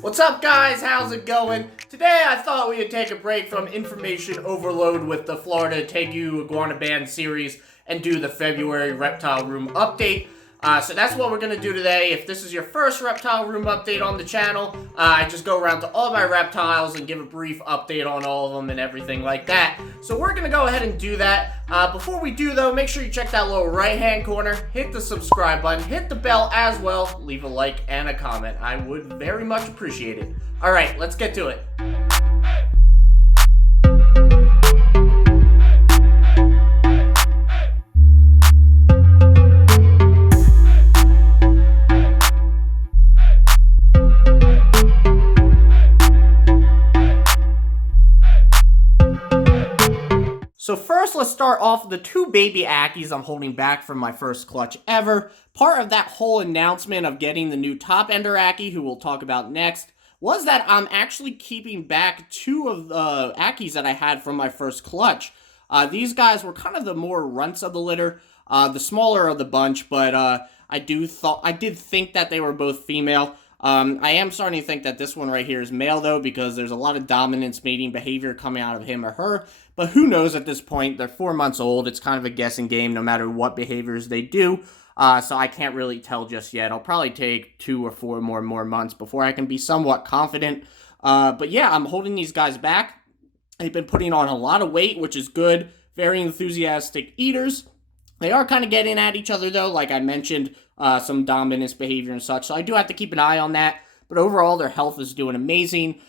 What's up, guys? How's it going? Today I thought we would take a break from information overload with the Florida Tegu Iguana Band series and do the February Reptile Room update. So that's what we're going to do today. If this is your first Reptile Room update on the channel, I just go around to all my reptiles and give a brief update on all of them and everything like that. So we're going to go ahead and do that. Before we do, though, make sure you check that lower right-hand corner, hit the subscribe button, hit the bell as well, leave a like and a comment. I would very much appreciate it. All right, let's get to it. So first, let's start off with the two baby Ackies I'm holding back from my first clutch ever. Part of that whole announcement of getting the new top Ender Ackee, who we'll talk about next, was that I'm actually keeping back two of the Ackies that I had from my first clutch. These guys were kind of the more runts of the litter, the smaller of the bunch, but I did think that they were both female. I am starting to think that this one right here is male, though, because there's a lot of dominance mating behavior coming out of him or her. But who knows at this point? They're 4 months old. It's kind of a guessing game no matter what behaviors they do. So I can't really tell just yet. I'll probably take 2 or 4 more months before I can be somewhat confident. But yeah, I'm holding these guys back. They've been putting on a lot of weight, which is good. Very enthusiastic eaters. They are kind of getting at each other, though, like I mentioned, some dominance behavior and such. So I do have to keep an eye on that. But overall, their health is doing amazing.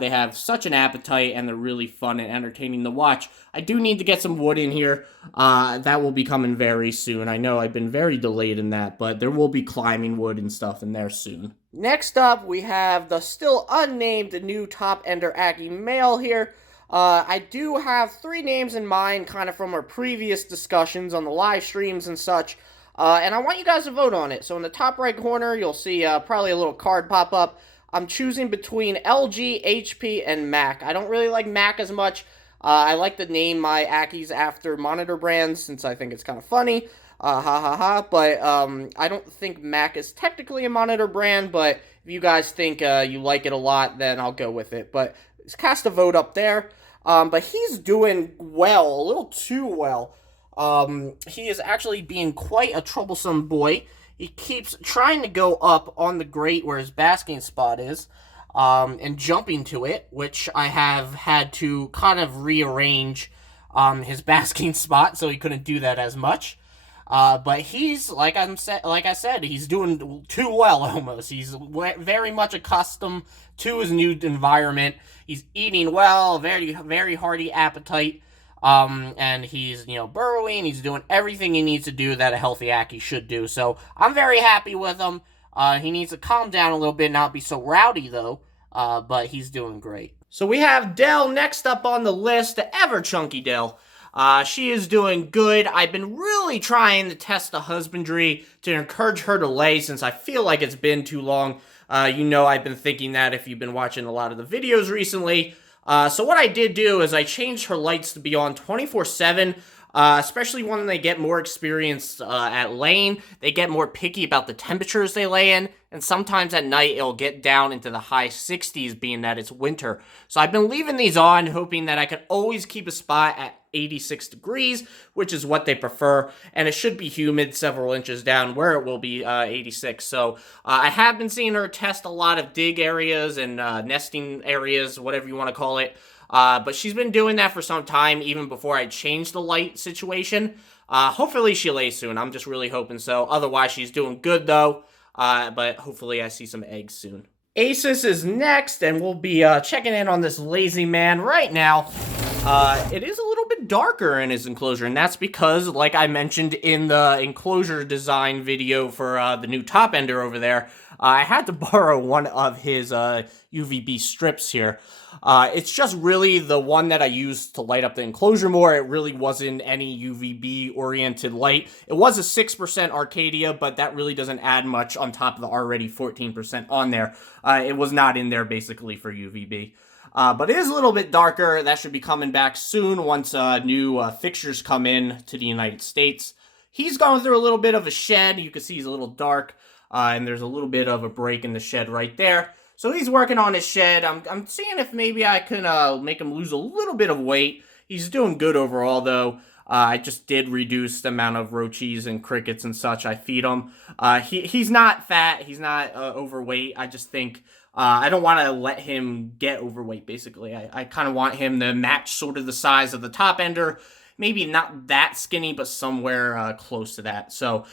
They have such an appetite, and they're really fun and entertaining to watch. I do need to get some wood in here. That will be coming very soon. I know I've been very delayed in that, but there will be climbing wood and stuff in there soon. Next up, we have the still unnamed new top Ender Ackee male here. I do have 3 names in mind, kind of from our previous discussions on the live streams and such. And I want you guys to vote on it. So in the top right corner, you'll see probably a little card pop up. I'm choosing between LG, HP, and Mac. I don't really like Mac as much. I like to name my Ackies after monitor brands since I think it's kind of funny. But I don't think Mac is technically a monitor brand, but if you guys think you like it a lot, then I'll go with it. But cast a vote up there. But he's doing well, a little too well. He is actually being quite a troublesome boy. He keeps trying to go up on the grate where his basking spot is, and jumping to it, which I have had to kind of rearrange his basking spot so he couldn't do that as much. But he's, like I said, he's doing too well almost. He's very much accustomed to his new environment. He's eating well, very, very hearty appetite. And he's, burrowing. He's doing everything he needs to do that a healthy Ackee should do. So I'm very happy with him. He needs to calm down a little bit, not be so rowdy though. But he's doing great. So we have Dell next up on the list, the ever chunky Dell. She is doing good. I've been really trying to test the husbandry to encourage her to lay since I feel like it's been too long. I've been thinking that if you've been watching a lot of the videos recently. So what I did do is I changed her lights to be on 24/7, especially when they get more experienced at laying. They get more picky about the temperatures they lay in, and sometimes at night it'll get down into the high 60s being that it's winter. So I've been leaving these on, hoping that I could always keep a spot at 86 degrees, which is what they prefer, and it should be humid several inches down where it will be 86. So I have been seeing her test a lot of dig areas and nesting areas, whatever you want to call it, but she's been doing that for some time, even before I changed the light situation. Hopefully she lays soon. I'm just really hoping so. Otherwise, she's doing good though, but hopefully I see some eggs soon. Asus is next, and we'll be checking in on this lazy man right now. It is a little bit darker in his enclosure, and that's because, like I mentioned in the enclosure design video for the new top ender over there, I had to borrow one of his UVB strips here. It's just really the one that I used to light up the enclosure more. It really wasn't any UVB-oriented light. It was a 6% Arcadia, but that really doesn't add much on top of the already 14% on there. It was not in there, basically, for UVB. But it is a little bit darker. That should be coming back soon once new fixtures come in to the United States. He's going through a little bit of a shed. You can see he's a little dark, and there's a little bit of a break in the shed right there. So he's working on his shed. I'm seeing if maybe I can make him lose a little bit of weight. He's doing good overall, though. I just did reduce the amount of roaches and crickets and such I feed him. He's not fat. He's not overweight. I just think I don't want to let him get overweight, basically. I kind of want him to match sort of the size of the top ender. Maybe not that skinny, but somewhere close to that. So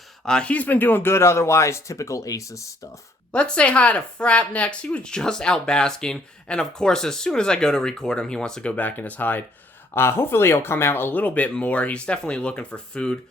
he's been doing good otherwise. Typical Asus stuff. Let's say hi to Frapp next. He was just out basking. And of course, as soon as I go to record him, he wants to go back in his hide. Hopefully he'll come out a little bit more. He's definitely looking for food.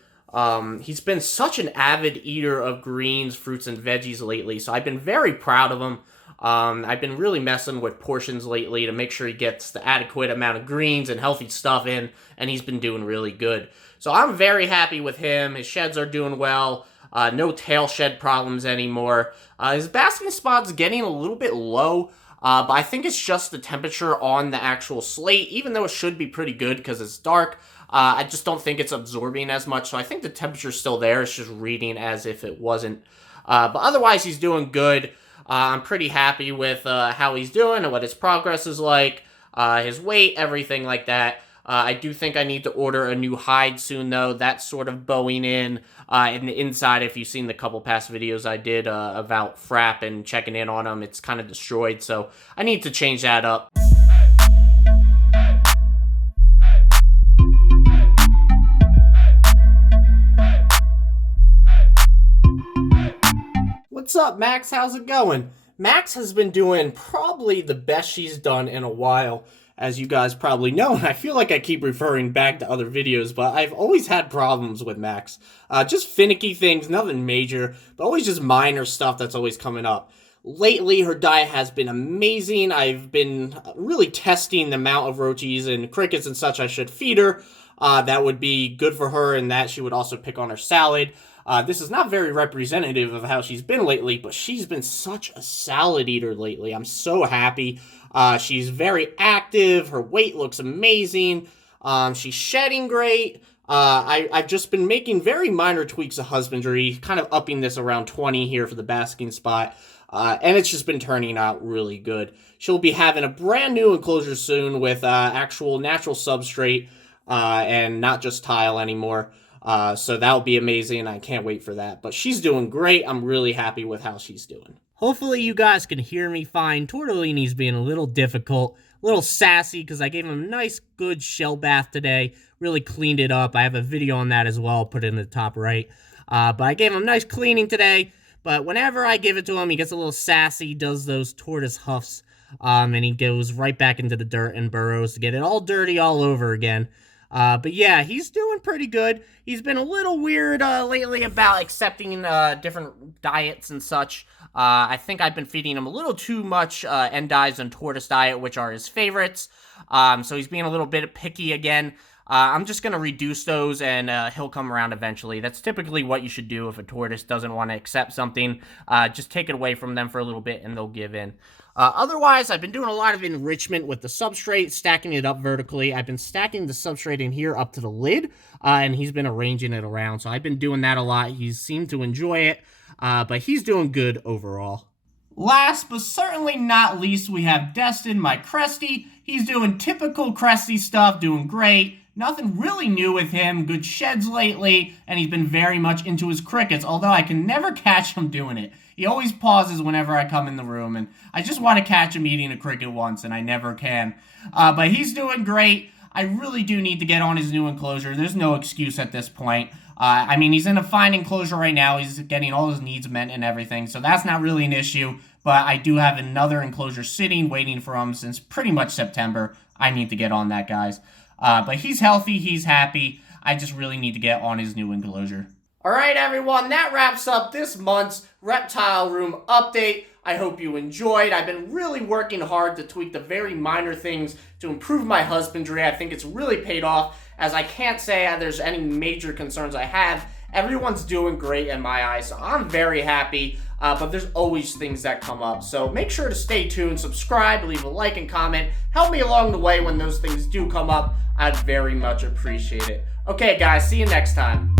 He's been such an avid eater of greens, fruits, and veggies lately, so I've been very proud of him. I've been really messing with portions lately to make sure he gets the adequate amount of greens and healthy stuff in, and he's been doing really good. So I'm very happy with him. His sheds are doing well. No tail shed problems anymore. His basking spot's getting a little bit low. But I think it's just the temperature on the actual slate, even though it should be pretty good because it's dark. I just don't think it's absorbing as much, so I think the temperature's still there. It's just reading as if it wasn't. But otherwise, he's doing good. I'm pretty happy with how he's doing and what his progress is like, his weight, everything like that. I do think I need to order a new hide soon, though. That's sort of bowing in the inside. If you've seen the couple past videos I did about Frapp and checking in on him, it's kind of destroyed, so I need to change that up. What's up, Max? How's it going? Max has been doing probably the best she's done in a while, as you guys probably know, and I feel like I keep referring back to other videos, but I've always had problems with Max. Just finicky things, nothing major, but always just minor stuff that's always coming up. Lately, her diet has been amazing. I've been really testing the amount of roaches and crickets and such I should feed her. That would be good for her, and that she would also pick on her salad. This is not very representative of how she's been lately, but she's been such a salad eater lately. I'm so happy. She's very active. Her weight looks amazing. She's shedding great. I've just been making very minor tweaks of husbandry, kind of upping this around 20 here for the basking spot. And it's just been turning out really good. She'll be having a brand new enclosure soon with actual natural substrate and not just tile anymore. So that'll be amazing. I can't wait for that. But she's doing great. I'm really happy with how she's doing. Hopefully you guys can hear me fine. Tortellini's being a little difficult, a little sassy because I gave him a nice, good shell bath today. Really cleaned it up. I have a video on that as well. I'll put it in the top right. But I gave him a nice cleaning today. But whenever I give it to him, he gets a little sassy, does those tortoise huffs, and he goes right back into the dirt and burrows to get it all dirty all over again. But yeah, he's doing pretty good. He's been a little weird lately about accepting different diets and such. I think I've been feeding him a little too much endives and tortoise diet, which are his favorites. So he's being a little bit picky again. I'm just going to reduce those and he'll come around eventually. That's typically what you should do if a tortoise doesn't want to accept something. Just take it away from them for a little bit and they'll give in. Otherwise, I've been doing a lot of enrichment with the substrate, stacking it up vertically. I've been stacking the substrate in here up to the lid, and he's been arranging it around. So I've been doing that a lot. He's seemed to enjoy it, but he's doing good overall. Last but certainly not least, we have Destin, my Cresty. He's doing typical Cresty stuff, doing great. Nothing really new with him, good sheds lately, and he's been very much into his crickets, although I can never catch him doing it. He always pauses whenever I come in the room, and I just want to catch him eating a cricket once, and I never can. But he's doing great. I really do need to get on his new enclosure. There's no excuse at this point. I mean, he's in a fine enclosure right now. He's getting all his needs met and everything, so that's not really an issue. But I do have another enclosure sitting, waiting for him since pretty much September. I need to get on that, guys. But he's healthy, he's happy. I just really need to get on his new enclosure. Alright everyone, that wraps up this month's Reptile Room update. I hope you enjoyed. I've been really working hard to tweak the very minor things to improve my husbandry. I think it's really paid off, as I can't say there's any major concerns I have. Everyone's doing great in my eyes, so I'm very happy. But there's always things that come up. So make sure to stay tuned, subscribe, leave a like and comment. Help me along the way when those things do come up. I'd very much appreciate it. Okay, guys, see you next time.